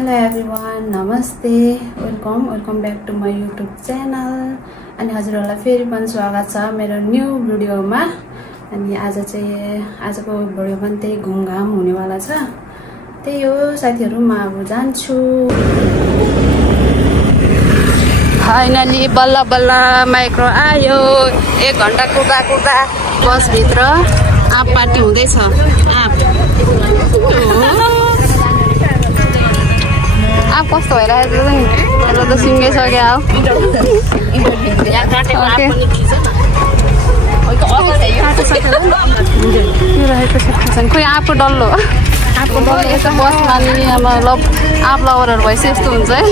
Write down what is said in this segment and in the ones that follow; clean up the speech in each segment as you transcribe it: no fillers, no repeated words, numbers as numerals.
Hello everyone, namaste, welcome back to my YouTube channel. अनि हजुरहरुलाई फेरि पनि स्वागत छ मेरो न्यू भिडियोमा। अनि आजको भिडियोमा त्यही घुमघाम हुनेवाला छ। त्यही हो साथीहरु, म अब जान्छु। फाइनली बल्ल बल्ल माइक्रो आयो। 1 घण्टा कुदा बस भित्र आप पार्टी हुँदैछ। आप कस्तो भइरहेको छ नि? मेरो त सिङ्गै सक्यो हो। खोइ आफू डल्लो यस्तो बसमा नि मतलब आप लभरहरू भएपछि यस्तो हुन्छ है।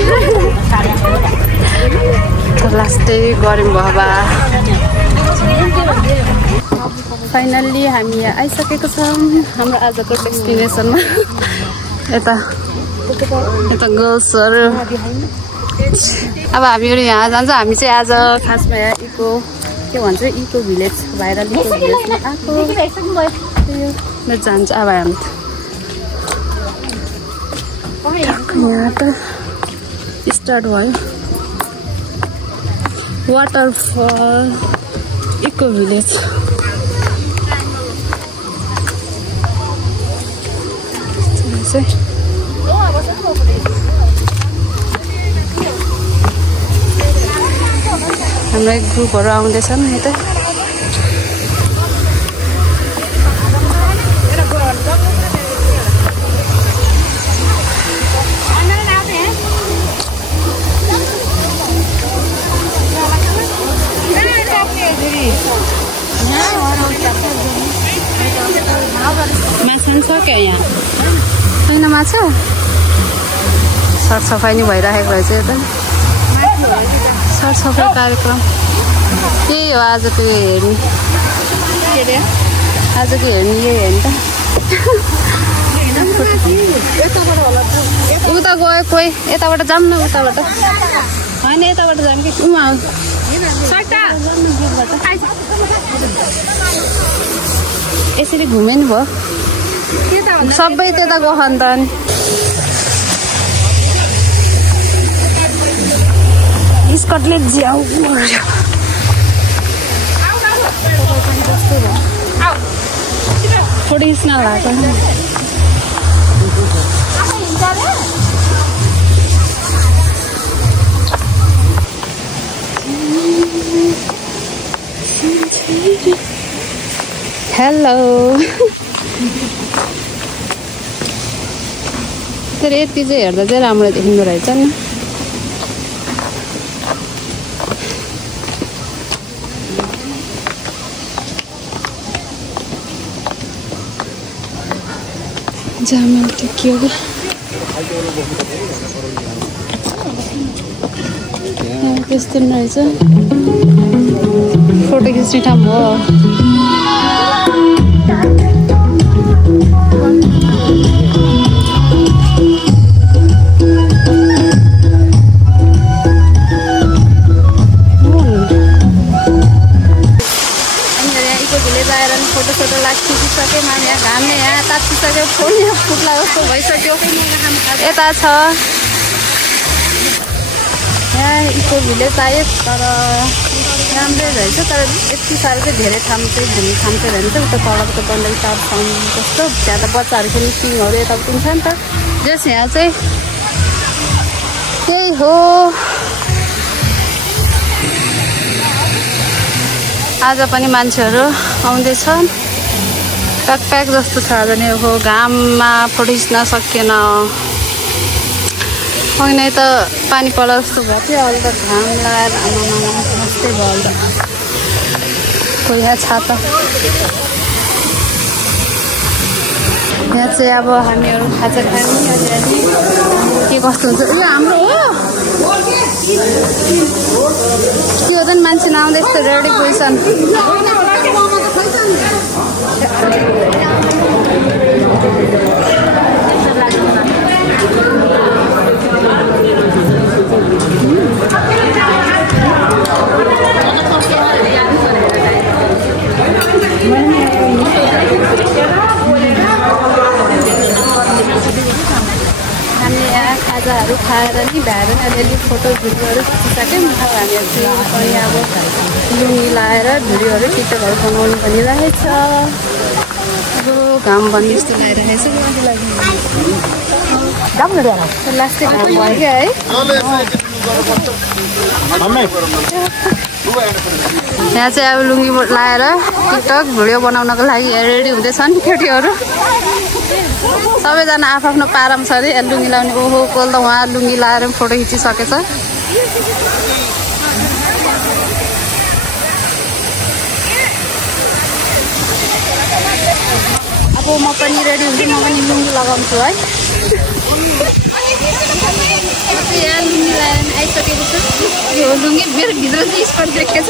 लास्टै गरौँ बाबा। फाइनल्ली हामी आइसकेको छौँ हाम्रो आजको डेस्टिनेसनमा। यता गर्ल्सहरू अब हामीहरू यहाँ जान्छ। हामी चाहिँ आज खासमा यहाँ के भन्छ इको भिलेज भाइरल इको भिलेजमा आएको जान्छ। अब हामी यहाँ त स्टार्ट भयो वाटरफल इको भिलेज। हाम्रो एक ग्रुपहरू आउँदैछन् यता। माछा छ क्या यहाँ? छैन माछा? सरसफाइ नि भइरहेको रहेछ यता। सरसफाइ कार्यक्रम त्यही हो आजको हेर्ने। आजको हेर्ने यही हो नि त। उता गयो कोही, यताबाट जाऊँ न। उताबाट होइन, यताबाट जाऊँ कि यसरी घुमे नि भयो सबै त्यता गयो अन्त। अनि स्कटले ज्याउ थोड़ी स्मेल आएको। हेलो तर यति चाहिँ हेर्दा चाहिँ राम्रो देखिँदो रहेछ नि। जामा टिक्यो त्यस्तो रहेछ। फोटो खिच्ने ठाउँ हो। फोटो खिचिसक्यो। माने यहाँ घामले यहाँ तातिसक्यो। फोन यहाँ फुट्ला जस्तो भइसक्यो। यता छ यहाँ इको भिलेज आयो तर राम्रै रहेछ। तर यति साह्रो चाहिँ धेरै ठाउँ चाहिँ घुम्ने ठाउँ चाहिँ रहन्छ। उता तलको त बन्दै टाउन ठाउँ जस्तो त्यहाँ त बच्चाहरू पनि सिङहरू यताउति छ नि त। जस यहाँ चाहिँ त्यही हो। आज पनि मान्छेहरू आउँदैछन्। प्याक जस्तो छ आज नि। हो घाममा फोटो खिच्न सकिएन। होइन त पानी पर्ला जस्तो भयो थियो। अहिले त घाम लगाएर मस्तै भयो। अहिले त कोही यहाँ छाता। यहाँ चाहिँ अब हामीहरू खाजा खाने अलिअलि के कस्तो हुन्छ। यो हाम्रो हो त्यो त मान्छे नआउँदा यस्तो रेडी पोजिसन। लुङ्गी लाएर भिडियोहरू टिकटकहरू बनाउनु भनिरहेछ। अब घाम भन्ने जस्तो लागिरहेछ लास्टै घाम भयो क्या है। यहाँ चाहिँ अब लुङ्गी लाएर टिकटक भिडियो बनाउनको लागि रेडी हुँदैछन् केटीहरू। सबैजना आफ्नो पारामा छ अरे लुङ्गी लाउने। ओहो कोल त उहाँ लुङ्गी लाएर फोटो खिचिसकेछ। अब म पनि रेडी हुन्छु, म पनि लुङ्गी लगाउँछु है। यहाँ लुङ्गी लगाएर आइसकेको छु। यो लुङ्गी मेरो भित्र चाहिँ स्पट देखेको छ।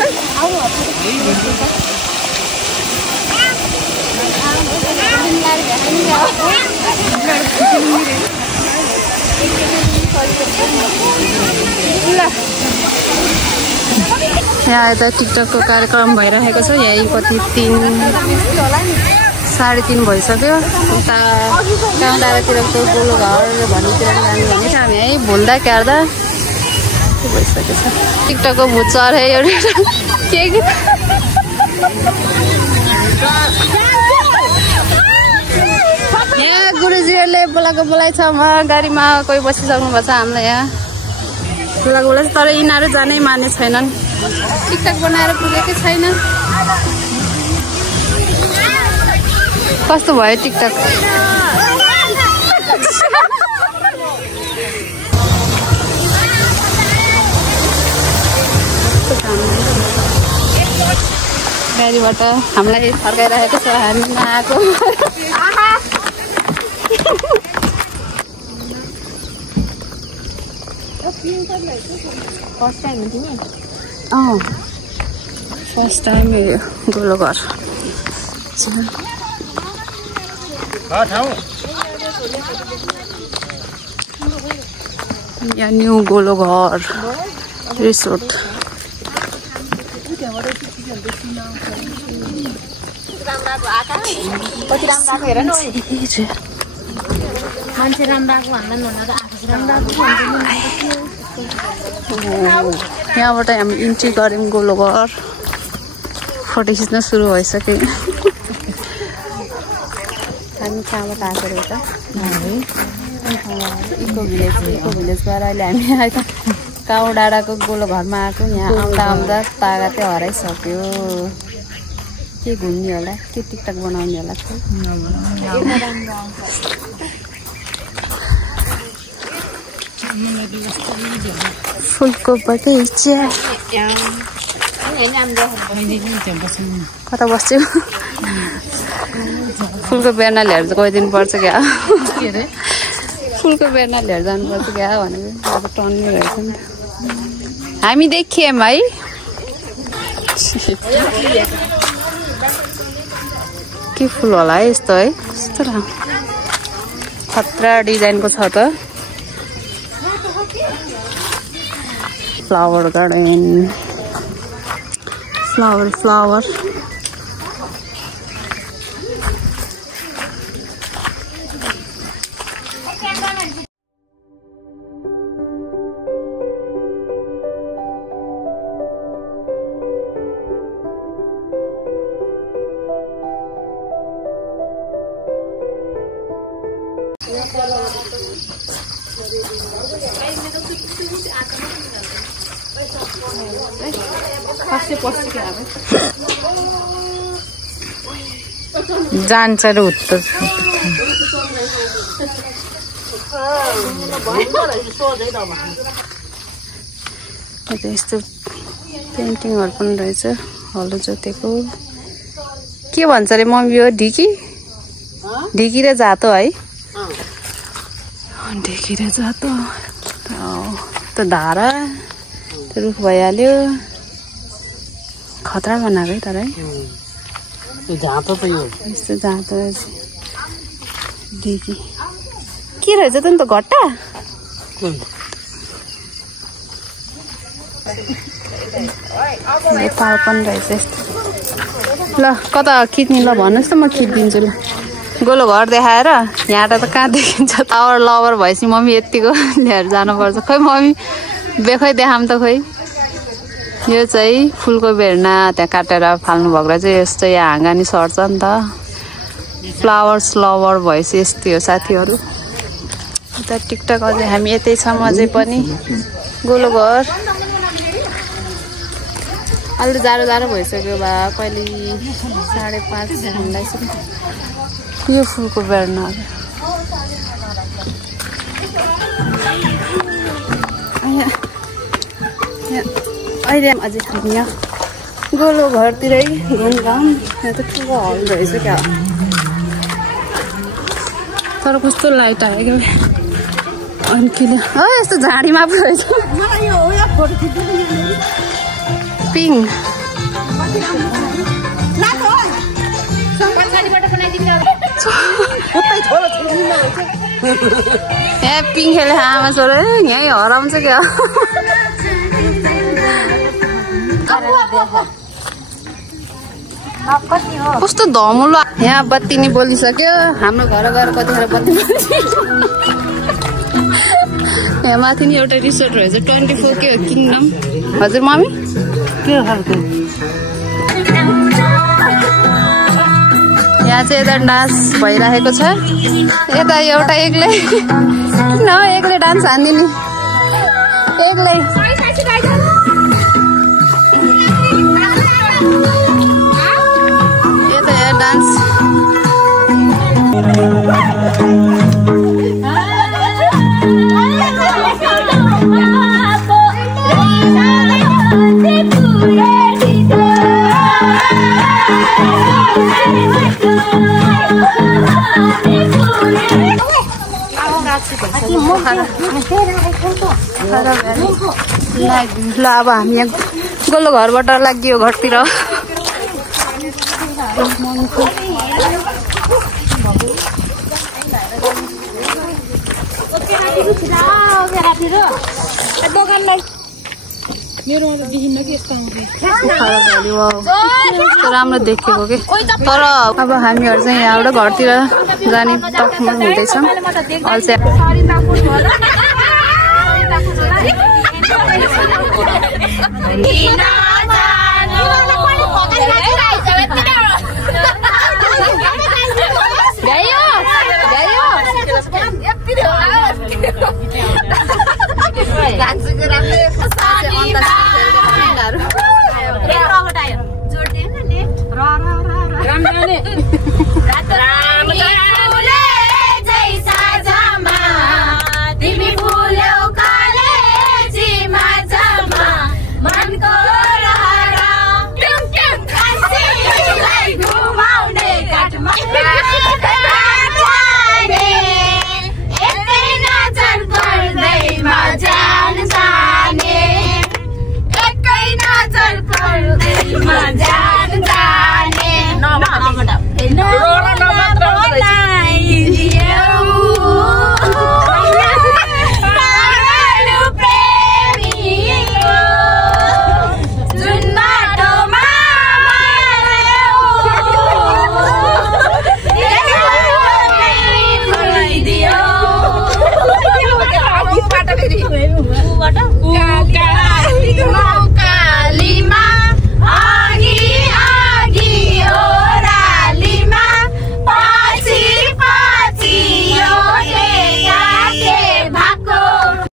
यहाँ यता टिकटकको कार्यक्रम भइरहेको छ। यही कति 3:30 भइसक्यो। उता गाउँ डाँडातिरको गोलो घर भन्नेतिर जानु भने हामी यहीँ भुल्दा क्यार्दा भइसकेको छ। टिकटकको भूत चढे एउटा के यहाँ गुरुजीहरूले बोलाइ छ। म गाडीमा कोही बसिसक्नु भएको छ हामीलाई यहाँ बोलाइ छ। तर यिनीहरू जानै मान्ने छैनन्। टिकटक बनाएर पुगेकै छैन। कस्तो भयो टिकटक? गाडीबाट हामीलाई फर्काइरहेको छ। हामी नआएको फर्स्ट टाइम गोलो घर। यहाँ न्यू गोलो घर रिसोर्ट। यहाँबाट हामी इन्ट्री गऱ्यौँ गोलो घर। फोटो खिच्न सुरु भइसक्यो। हामी कहाँबाट आएको रहेछ? इको भिलेजबाट अहिले हामी आएको गाउँ डाँडाको गोलो घरमा आएको। यहाँ आउँदा तागतै हराइसक्यो। के घुम्ने होला, के टिकटक बनाउने होला। फुलको बगैँचा कता बस्छु? फुलको बेर्ना लिएर चाहिँ गइदिनु पर्छ क्या। फुलको बेर्ना लिएर जानुपर्छ क्या भनेको। अब टन्ने रहेछ नि त। हामी देखियौँ है। के फुल होला है यस्तो है? यस्तो खतरा डिजाइनको छ त। फ्लावर गार्डन फ्लावर जान्छ र उत्तर यस्तो पेन्टिङहरू पनि रहेछ। हलो जोतेको के भन्छ अरे मम्मी? यो ढिकी र जातो है। ढिकी र जातो त धारा त रुख भइहाल्यो। खतरा बनाएको है तर है। जातो त यो यस्तो जातो ढिकी के रहेछ त नि त? घट्टा नेपाल पनि रहेछ यस्तो। ल कता खिच्ने? ल भन्नुहोस् त म खिचिदिन्छु। ल गोलो घर देखाएर यहाँबाट त कहाँ देखिन्छ? टावर लभर भएपछि मम्मी यतिको लिएर जानुपर्छ। खोइ मम्मी बेखै देखाम त खोइ। यो चाहिँ फुलको बेर्ना त्यहाँ काटेर फाल्नु भएको चाहिँ यस्तो यहाँ हाँगानी सर्छ नि त। फ्लावर्स लभर भएपछि यस्तै हो साथीहरू। उता टिकटक अझै हामी यतै छौँ अझै पनि गोलो घर। अहिले जाडो भइसक्यो बा कहिले 5:30 हुँदैछ। यो फुलको बेर्ना अहिले अझै हामी यहाँ गोलो घरतिरै घुमघाम। यहाँ त ठुलो हल रहेछ क्या, तर कस्तो लाइट आयो क्या अन्किल। यस्तो झाडीमा पो रहेछ पिङ। ए पिङ खेले आमा छोरा यहीँ हराउँछ क्या। कस्तो धमुलो यहाँ बत्ती नि बोलिसक्यो। हाम्रो घर गएर कतिखेर बत्ती यहाँ माथि नि एउटा रिसोर्ट रहेछ 24 के हो किङडम। हजुर मम्मी के खालको यहाँ चाहिँ यता डान्स भइरहेको छ। यता एउटा एक्लै डान्स हान्ने नि एक्लै। यता यहाँ डान्स ल अब हामी गोलो घरबाट लाग्यो घरतिर। राम्रो देखेको कि, तर अब हामीहरू चाहिँ यहाँबाट घरतिर जाने तर्फमा हुँदैछौँ। अहिले